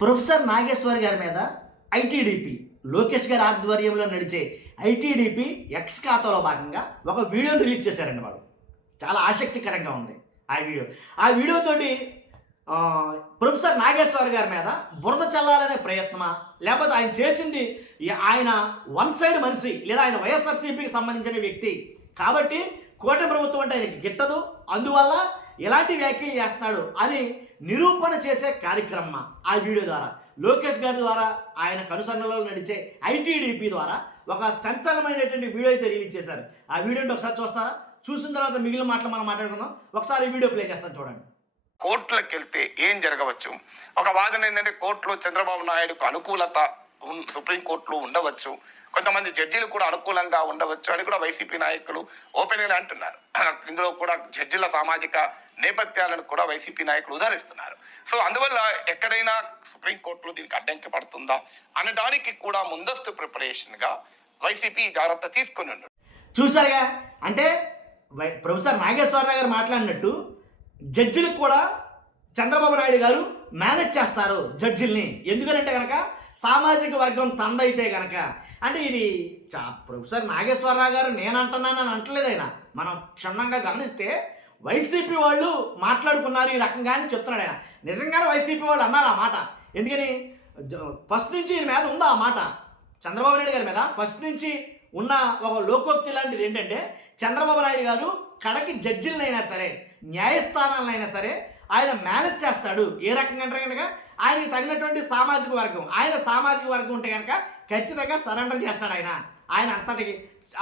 Professor Nageshwar గారి మీద ITDP Lokesh గారి ఆధ్వర్యంలో నడిచే ఐటీడీపీ ఎక్స్ ఖాతాలో భాగంగా ఒక వీడియోని రిలీజ్ చేశారండి వాళ్ళు. చాలా ఆసక్తికరంగా ఉంది ఆ వీడియోతోటి ప్రొఫెసర్ నాగేశ్వర్ గారి మీద బురద చల్లాలనే ప్రయత్నమా, లేకపోతే ఆయన చేసింది ఆయన వన్ సైడ్ మనిషి లేదా ఆయన వైఎస్ఆర్సీపీకి సంబంధించిన వ్యక్తి కాబట్టి కూటమి ప్రభుత్వం అంటే ఆయనకి గిట్టదు, అందువల్ల ఎలాంటి వ్యాఖ్యలు చేస్తున్నాడు అని నిరూపణ చేసే కార్యక్రమం ఆ వీడియో ద్వారా లోకేష్ గారి ద్వారా ఆయన కనుసన్నలో నడిచే ఐటీడీపీ ద్వారా ఒక సంచలనమైనటువంటి వీడియో అయితే రిలీజ్ చేశారు. ఆ వీడియోని ఒకసారి చూస్తారా? చూసిన తర్వాత మిగిలిన మాటలు మనం మాట్లాడుకుందాం. ఒకసారి ఈ వీడియో ప్లే చేస్తాను, చూడండి. కోర్టులకు వెళ్తే ఏం జరగవచ్చు? ఒక వాదన ఏంటంటే కోర్టులో చంద్రబాబు నాయుడుకు అనుకూలత సుప్రీంకోర్టులో ఉండవచ్చు, కొంతమంది జడ్జీలు కూడా అనుకూలంగా ఉండవచ్చు అని కూడా వైసీపీ నాయకులు ఓపెన్గా అంటున్నారు. ఇందులో కూడా జడ్జిల సామాజిక నేపథ్యాలను కూడా వైసీపీ నాయకులు ఉదాహరిస్తున్నారు. సో అందువల్ల ఎక్కడైనా సుప్రీంకోర్టులో దీనికి అడ్డంకి పడుతుందా అనడానికి కూడా ముందస్తు ప్రిపరేషన్గా వైసీపీ జాగ్రత్త తీసుకుని ఉన్నారు. చూసారుగా, అంటే ప్రొఫెసర్ నాగేశ్వరరావు గారు మాట్లాడినట్టు జడ్జిలకు కూడా చంద్రబాబు నాయుడు గారు మేనేజ్ చేస్తారు జడ్జిల్ని. ఎందుకనంటే కనుక సామాజిక వర్గం తందైతే కనుక, అంటే ఇది ప్రొఫెసర్ నాగేశ్వరరావు గారు నేనంటున్నానని అంటలేదు ఆయన. మనం క్షుణ్ణంగా గమనిస్తే వైసీపీ వాళ్ళు మాట్లాడుకున్నారు ఈ రకంగా అని చెప్తున్నాడు ఆయన. నిజంగానే వైసీపీ వాళ్ళు అన్నారు ఆ మాట. ఎందుకని ఫస్ట్ నుంచి ఈయన మీద ఉందా ఆ మాట, చంద్రబాబు నాయుడు గారి మీద ఫస్ట్ నుంచి ఉన్న ఒక లోకోక్తి లాంటిది ఏంటంటే చంద్రబాబు నాయుడు గారు కడకి జడ్జిలనైనా సరే న్యాయస్థానాలనైనా సరే ఆయన మేనేజ్ చేస్తాడు. ఏ రకంగా అంటే కనుక ఆయనకి తగినటువంటి సామాజిక వర్గం, ఆయన సామాజిక వర్గం ఉంటే కనుక ఖచ్చితంగా సరెండర్ చేస్తాడు ఆయన అంతటికి.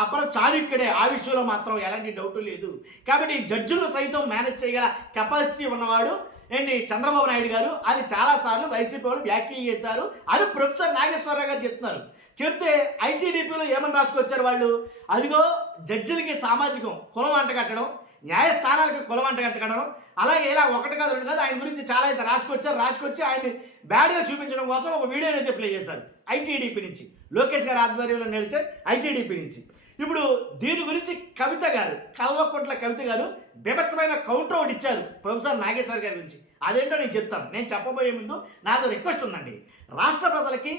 అప్పుడు చాణక్యుడే, ఆ విషయంలో మాత్రం ఎలాంటి డౌట్ లేదు. కాబట్టి జడ్జిలను సైతం మేనేజ్ చేయగల కెపాసిటీ ఉన్నవాడు ఏంటి చంద్రబాబు నాయుడు గారు అని చాలాసార్లు వైసీపీ వాళ్ళు వ్యాఖ్యలు చేశారు అని ప్రొఫెసర్ నాగేశ్వరరావు గారు చెప్తున్నారు. చెప్తే ఐటీడీపీలో ఏమని రాసుకొచ్చారు వాళ్ళు, అదిగో జడ్జిలకి సామాజికం కులం అంటగట్టడం, న్యాయస్థానాలకి కులం అంటగట్టడం, అలాగే ఇలా ఒకటి కాదు రెండు కాదు ఆయన గురించి చాలా అయితే రాసుకొచ్చి ఆయన్ని బ్యాడ్గా చూపించడం కోసం ఒక వీడియోని అయితే ప్లే చేశారు ఐటీడీపీ నుంచి, లోకేష్ గారి ఆధ్వర్యంలో నిలిచే ఐటీడీపీ నుంచి. ఇప్పుడు దీని గురించి కవిత గారు, కల్వకుంట్ల కవిత గారు బీభత్సమైన కౌంటర్ ఒకటి ఇచ్చారు ప్రొఫెసర్ నాగేశ్వర్ గారి గురించి. అదేంటో నేను చెప్తాను. నేను చెప్పబోయే ముందు నాదో రిక్వెస్ట్ ఉందండి. రాష్ట్ర ప్రజలకి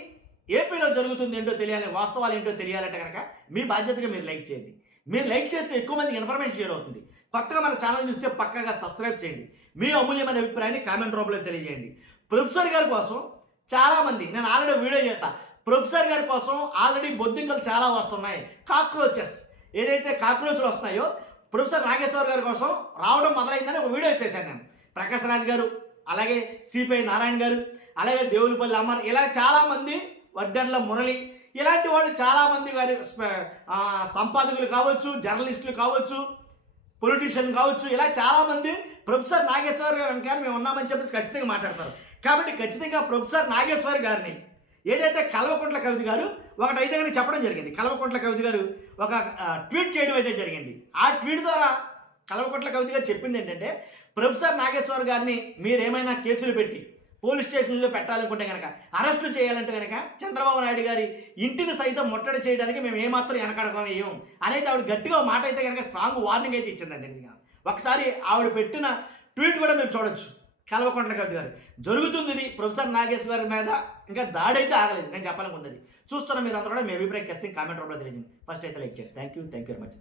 ఏపీలో జరుగుతుంది ఏంటో తెలియాలి, వాస్తవాలు ఏంటో తెలియాలంటే కనుక మీ బాధ్యతగా మీరు లైక్ చేయండి. మీరు లైక్ చేస్తే ఎక్కువ మందికి ఇన్ఫర్మేషన్ షేర్ అవుతుంది. కొత్తగా మన ఛానల్ చూస్తే పక్కగా సబ్స్క్రైబ్ చేయండి. మీ అమూల్యమైన అభిప్రాయాన్ని కామెంట్ రూపంలో తెలియజేయండి. ప్రొఫెసర్ గారి కోసం చాలామంది, నేను ఆల్రెడీ వీడియో చేస్తాను, ప్రొఫెసర్ గారి కోసం ఆల్రెడీ బొద్దింకలు చాలా వస్తున్నాయి, కాక్రోచెస్ ఏదైతే కాక్రోచ్లు వస్తున్నాయో ప్రొఫెసర్ నాగేశ్వర్ గారి కోసం రావడం మొదలైందని ఒక వీడియో చేశాను నేను. ప్రకాష్ రాజ్ గారు, అలాగే సిపిఐ నారాయణ గారు, అలాగే దేవులపల్లి అమర్, ఇలా చాలామంది, వడ్డర్ల మురళి, ఇలాంటి వాళ్ళు చాలామంది గారి సంపాదకులు కావచ్చు, జర్నలిస్టులు కావచ్చు, పొలిటీషియన్ కావచ్చు, ఇలా చాలామంది ప్రొఫెసర్ నాగేశ్వర్ గారు వెనకాల మేము ఉన్నామని చెప్పేసి ఖచ్చితంగా మాట్లాడతారు. కాబట్టి ఖచ్చితంగా ప్రొఫెసర్ నాగేశ్వర్ గారిని ఏదైతే కల్వకుంట్ల కవిత గారు ఒకటైతే కనుక చెప్పడం జరిగింది, కల్వకుంట్ల కవిత గారు ఒక ట్వీట్ చేయడం అయితే జరిగింది. ఆ ట్వీట్ ద్వారా కల్వకుంట్ల కవిత గారు చెప్పింది ఏంటంటే, ప్రొఫెసర్ నాగేశ్వర్ గారిని మీరేమైనా కేసులు పెట్టి పోలీస్ స్టేషన్లో పెట్టాలనుకుంటే కనుక, అరెస్టులు చేయాలంటే కనుక చంద్రబాబు నాయుడు గారి ఇంటిని సైతం ముట్టడి చేయడానికి మేము ఏమాత్రం వెనకడకమేయం అనేది ఆవిడ గట్టిగా మాట అయితే కనుక స్ట్రాంగ్ వార్నింగ్ అయితే ఇచ్చిందండి. ఒకసారి ఆవిడ పెట్టిన ట్వీట్ కూడా మీరు చూడొచ్చు. కల్వకుంట్ల కవిత గారు జరుగుతుంది ఇది ప్రొఫెసర్ నాగేశ్వర్ మీద, ఇంకా దాడి అయితే ఆగలేదు. నేను చెప్పాలనుకుంది చూస్తున్నా. మీరు అందరూ కూడా మీ అభిప్రాయం కామెంట్ రూపంలో తెలియజేయండి. ఫస్ట్ అయితే లైక్ చేయండి. Thank you very much.